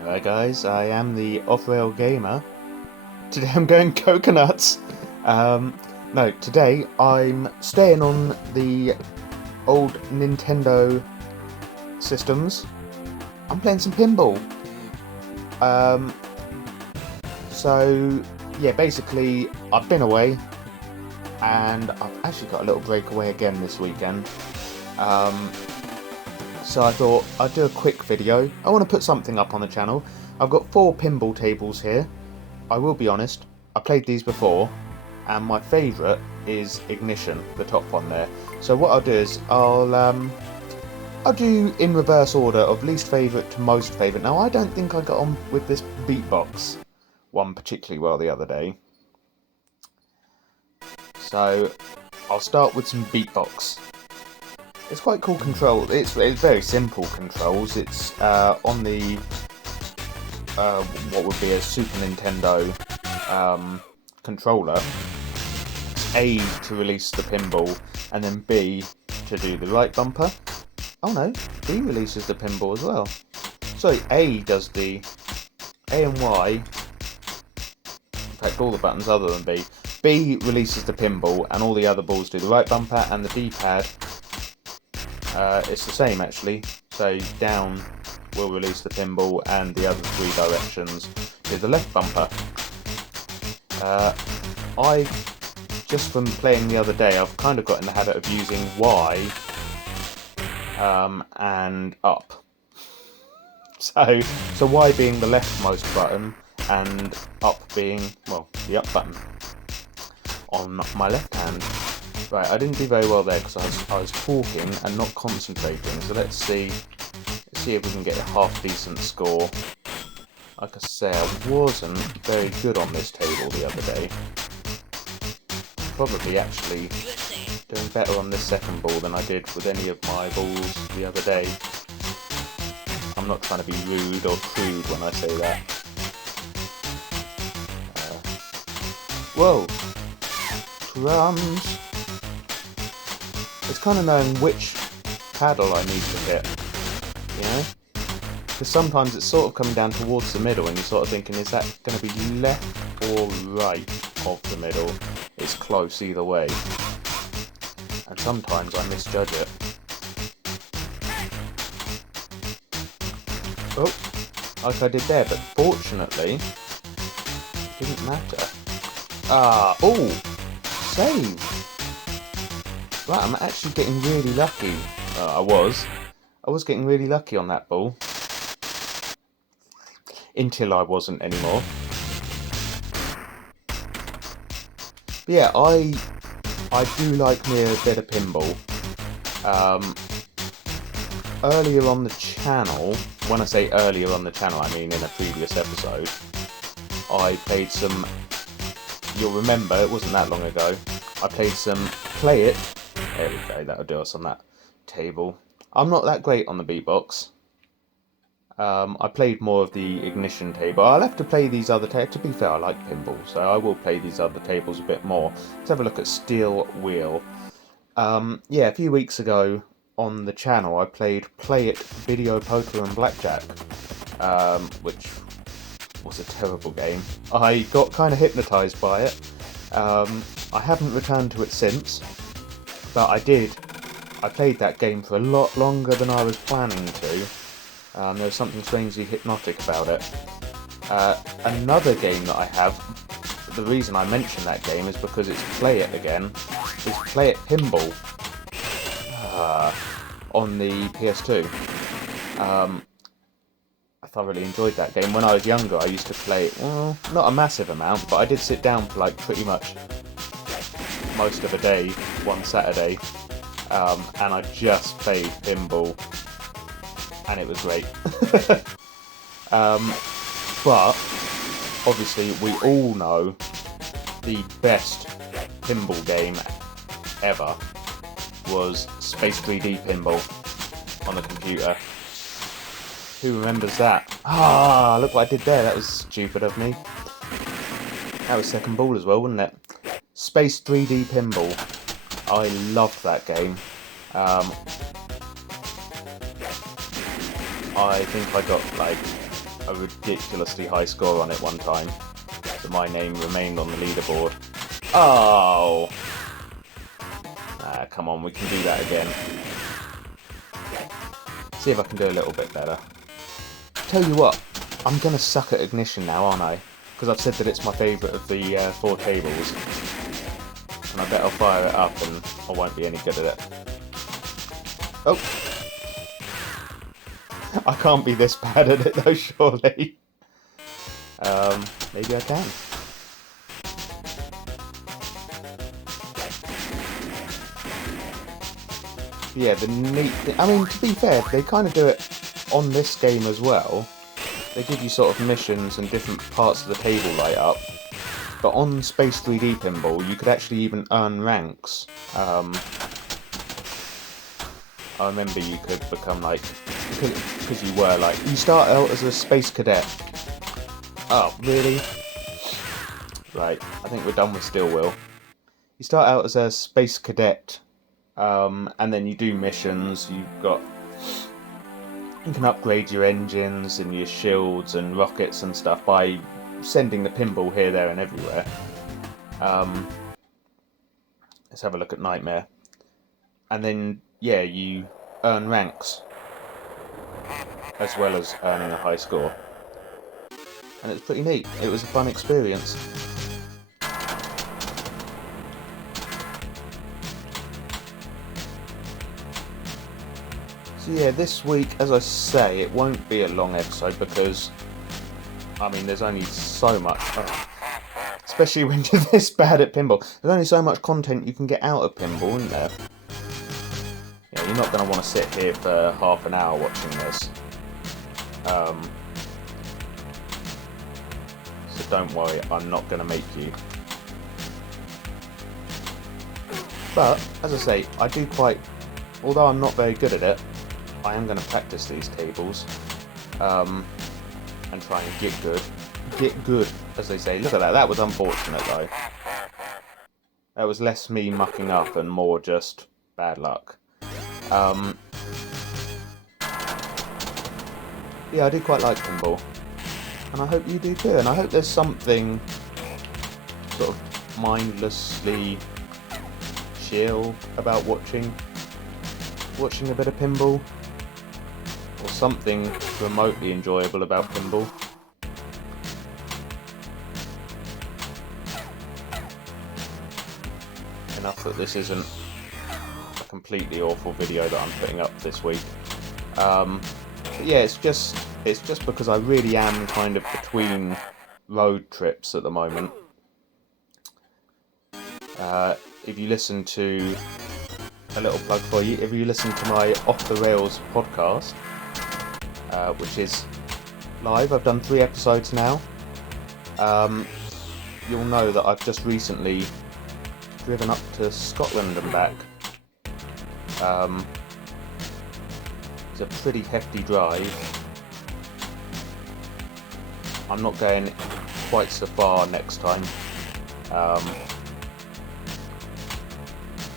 Alright guys, I am the off-rail gamer. Today I'm going coconuts. No, today I'm staying on the old Nintendo systems. I'm playing some pinball. So yeah, basically I've been away and I've actually got a little breakaway again this weekend. So I thought I'd do a quick video. I want to put something up on the channel. I've got 4 pinball tables here. I will be honest, I played these before, and my favourite is Ignition, the top one there. So what I'll do is I'll do in reverse order of least favourite to most favourite. Now I don't think I got on with this beatbox one particularly well the other day. So I'll start with some beatbox. It's quite cool control. It's very simple controls. It's on the what would be a Super Nintendo controller. It's A to release the pinball, and then B to do the right bumper. Oh no, B releases the pinball as well. So A does the A and Y. In fact, all the buttons other than B. B releases the pinball, and all the other balls do the right bumper, and the D-pad. It's the same actually, so down will release the pinball and the other 3 directions do the left bumper. I, just from playing the other day, I've kind of got in the habit of using Y and up. So Y being the leftmost button and up being, well, the up button on my left hand. Right, I didn't do very well there because I was talking and not concentrating. So let's see if we can get a half decent score. Like I say, I wasn't very good on this table the other day. Probably actually doing better on this second ball than I did with any of my balls the other day. I'm not trying to be rude or crude when I say that. Whoa! Drums! It's kind of knowing which paddle I need to hit, you know? Because sometimes it's sort of coming down towards the middle and you're sort of thinking, is that going to be left or right of the middle? It's close either way. And sometimes I misjudge it. Oh, like I did there, but fortunately, it didn't matter. Oh, save! Right, I'm actually getting really lucky. I was getting really lucky on that ball. Until I wasn't anymore. But yeah, I do like me a bit of pinball. Earlier on the channel, when I say earlier on the channel, I mean in a previous episode, I played some, you'll remember, it wasn't that long ago, I played some Play It. There we go, that'll do us on that table. I'm not that great on the beatbox. I played more of the Ignition table. I'll have to play these other tables. To be fair, I like pinball, so I will play these other tables a bit more. Let's have a look at Steel Wheel. Yeah, a few weeks ago on the channel I played Play It Video Poker and Blackjack, which was a terrible game. I got kind of hypnotised by it. I haven't returned to it since. But I played that game for a lot longer than I was planning to. There was something strangely hypnotic about it. Another game that I have, the reason I mention that game is because it's Play It again, is Play It Pinball on the PS2. I thoroughly enjoyed that game. When I was younger I used to play it, well, not a massive amount, but I did sit down for like pretty much most of a day, one Saturday, and I just played pinball, and it was great. But obviously we all know the best pinball game ever was Space 3D Pinball on the computer. Who remembers that? Ah, look what I did there, that was stupid of me. That was second ball as well, wasn't it? Space 3D Pinball. I loved that game. I think I got like a ridiculously high score on it one time, so my name remained on the leaderboard. Oh! Ah, come on, we can do that again. See if I can do a little bit better. Tell you what, I'm gonna suck at Ignition now, aren't I? Because I've said that it's my favourite of the 4 tables. And I bet I'll fire it up and I won't be any good at it. Oh! I can't be this bad at it though, surely. Maybe I can. Yeah, the neat thing, I mean, to be fair, they kind of do it on this game as well. They give you sort of missions and different parts of the table light up. But on Space 3D Pinball, you could actually even earn ranks. I remember you could become like, because you were like, you start out as a space cadet. Oh, really? Right, I think we're done with Stillwheel. You start out as a space cadet, and then you do missions. You can upgrade your engines and your shields and rockets and stuff by sending the pinball here, there, and everywhere. Let's have a look at Nightmare, and then yeah, you earn ranks as well as earning a high score, and it's pretty neat. It was a fun experience. So yeah, this week, as I say, it won't be a long episode because, I mean, there's only so much, especially when you're this bad at pinball, there's only so much content you can get out of pinball, isn't there? Yeah, you're not going to want to sit here for half an hour watching this. So don't worry, I'm not going to make you. But, as I say, I do quite, although I'm not very good at it, I am going to practice these tables, and try and get good. Get good, as they say. Look at that, that was unfortunate though. That was less me mucking up and more just bad luck. Yeah, I do quite like pinball, and I hope you do too, and I hope there's something sort of mindlessly chill about watching a bit of pinball, or something remotely enjoyable about pinball. Enough that this isn't a completely awful video that I'm putting up this week. But yeah, it's just because I really am kind of between road trips at the moment. If you listen to a little plug for you, if you listen to my Off the Rails podcast, which is live, I've done 3 episodes now. You'll know that I've just recently driven up to Scotland and back. It's a pretty hefty drive. I'm not going quite so far next time,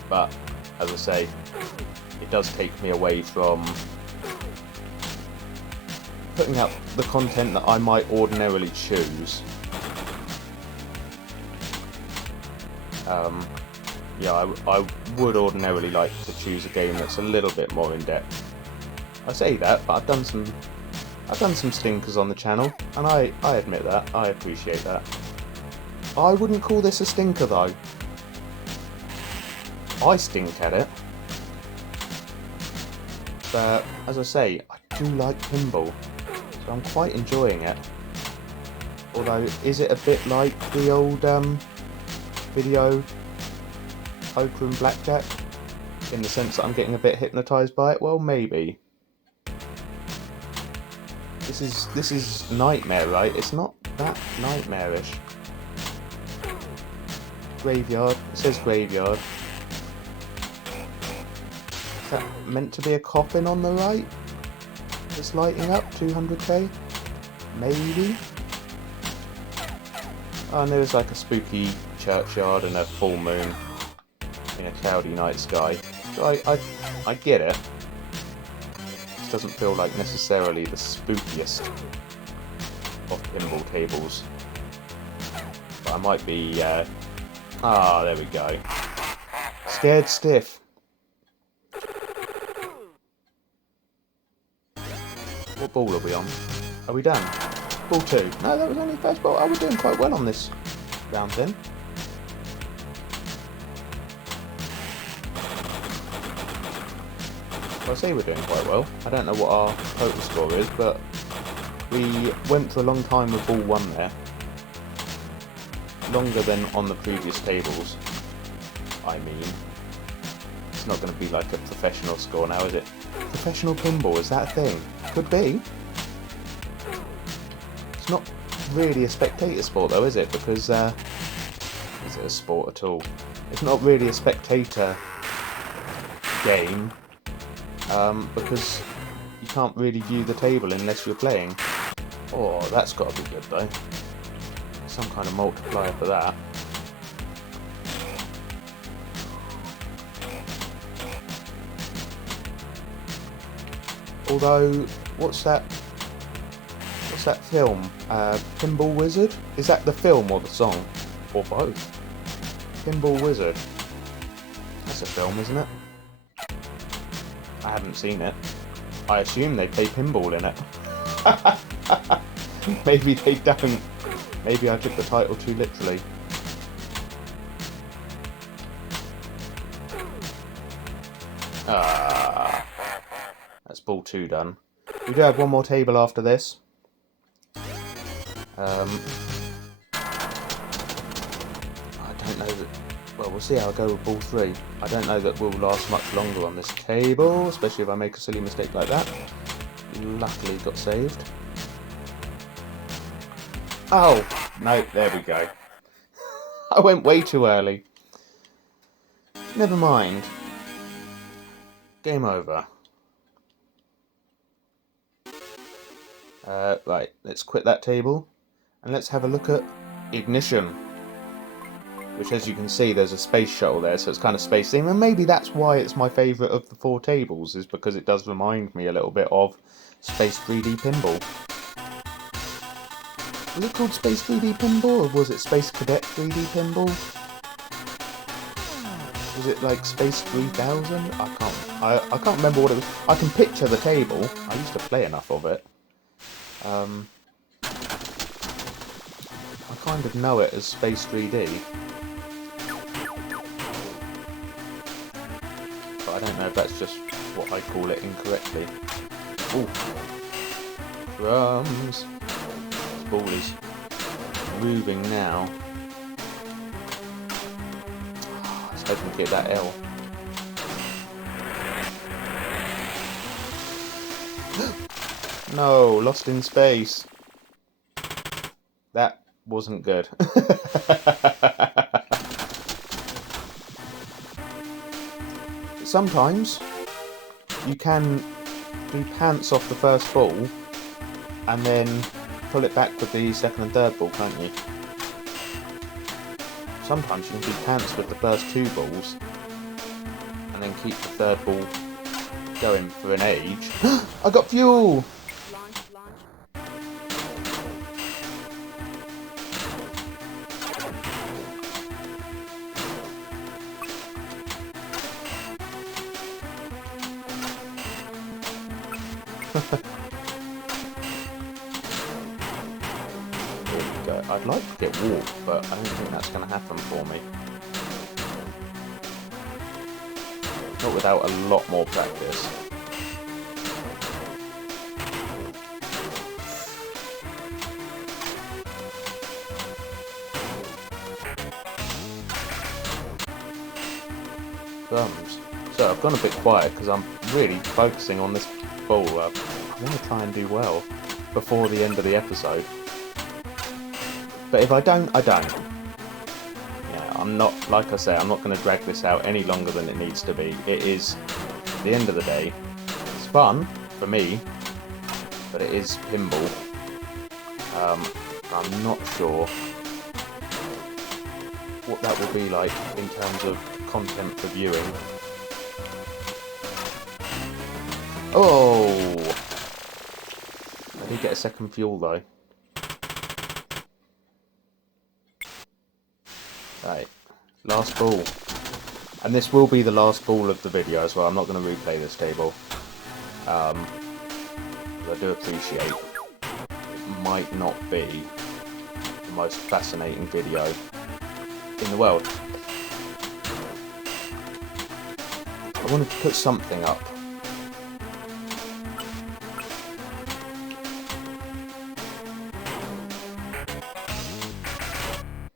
but as I say, it does take me away from putting out the content that I might ordinarily choose. Yeah, I would ordinarily like to choose a game that's a little bit more in depth. I say that, but I've done some stinkers on the channel, and I admit that. I appreciate that. I wouldn't call this a stinker though. I stink at it. But as I say, I do like pinball, so I'm quite enjoying it. Although, is it a bit like the old video poker and blackjack, in the sense that I'm getting a bit hypnotised by it? Well, maybe. This is Nightmare, right? It's not that nightmarish. Graveyard. It says graveyard. Is that meant to be a coffin on the right? Just lighting up 200k? Maybe? Oh, and there's like a spooky churchyard and a full moon in a cloudy night sky. So I get it. This doesn't feel like necessarily the spookiest pinball tables. But I might be... there we go. Scared stiff. What ball are we on? Are we done? Ball 2. No, that was only the first ball. I was doing quite well on this round then. I say we're doing quite well. I don't know what our total score is, but we went for a long time with ball 1 there. Longer than on the previous tables, I mean. It's not going to be like a professional score now, is it? Professional pinball, is that a thing? Could be. It's not really a spectator sport though, is it? Because, is it a sport at all? It's not really a spectator game, because you can't really view the table unless you're playing. Oh, that's got to be good though. Some kind of multiplier for that. Although, what's that film? Pinball Wizard? Is that the film or the song? Or both? Pinball Wizard. That's a film, isn't it? I haven't seen it. I assume they play pinball in it. Maybe they don't. Maybe I took the title too literally. That's ball 2 done. We do have one more table after this. I don't know that... Well, we'll see how I go with ball 3. I don't know that we'll last much longer on this table, especially if I make a silly mistake like that. Luckily got saved. Oh! No, there we go. I went way too early. Never mind. Game over. Right, let's quit that table. And let's have a look at Ignition. Which, as you can see, there's a space shuttle there, so it's kind of space theme. And maybe that's why it's my favourite of the 4 tables, is because it does remind me a little bit of Space 3D Pinball. Was it called Space 3D Pinball, or was it Space Cadet 3D Pinball? Was it like Space 3000? I can't remember what it was. I can picture the table. I used to play enough of it. I kind of know it as Space 3D. But I don't know if that's just what I call it incorrectly. Ooh. Drums. This ball is moving now. I was hoping to get that L. No, lost in space. That wasn't good. Sometimes you can do pants off the first ball and then pull it back with the second and third ball, can't you? Sometimes you can do pants with the first 2 balls and then keep the third ball going for an age. I got fuel! I'd like to get warp, but I don't think that's going to happen for me. Not without a lot more practice. Drums. So I've gone a bit quiet because I'm really focusing on this ball. I want to try and do well before the end of the episode. But if I don't, I don't. Yeah, I'm not, like I say, I'm not going to drag this out any longer than it needs to be. It is, at the end of the day, it's fun for me, but it is pinball. I'm not sure what that will be like in terms of content for viewing. Oh! I did get a second fuel though. Last ball. And this will be the last ball of the video as well. I'm not going to replay this table. I do appreciate it might not be the most fascinating video in the world. I wanted to put something up.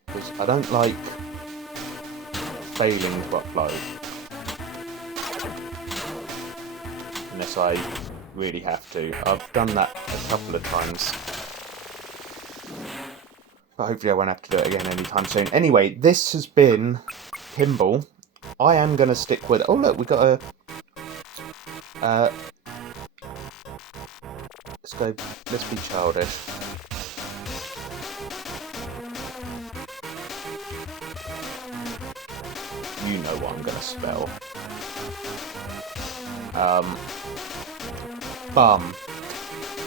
Because I don't like failing to upload unless I really have to. I've done that a couple of times, but hopefully I won't have to do it again anytime soon. Anyway, this has been Pinball. I am going to stick with... Oh look, we got a... let's be childish. You know what I'm going to spell. Bum.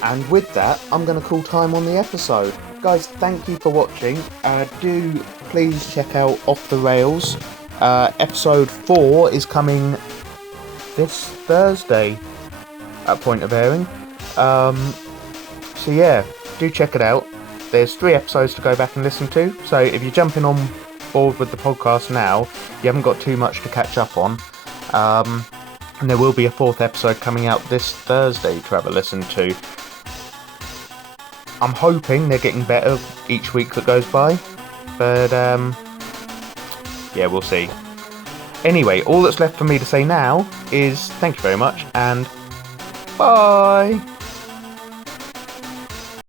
And with that, I'm going to call time on the episode. Guys, thank you for watching. Do please check out Off the Rails. Episode 4 is coming this Thursday at point of airing. So yeah, do check it out. There's 3 episodes to go back and listen to. So if you're jumping on board with the podcast now, you haven't got too much to catch up on. And there will be a 4th episode coming out this Thursday to have a listen to. I'm hoping they're getting better each week that goes by, but yeah, we'll see. Anyway, all that's left for me to say now is thank you very much and bye!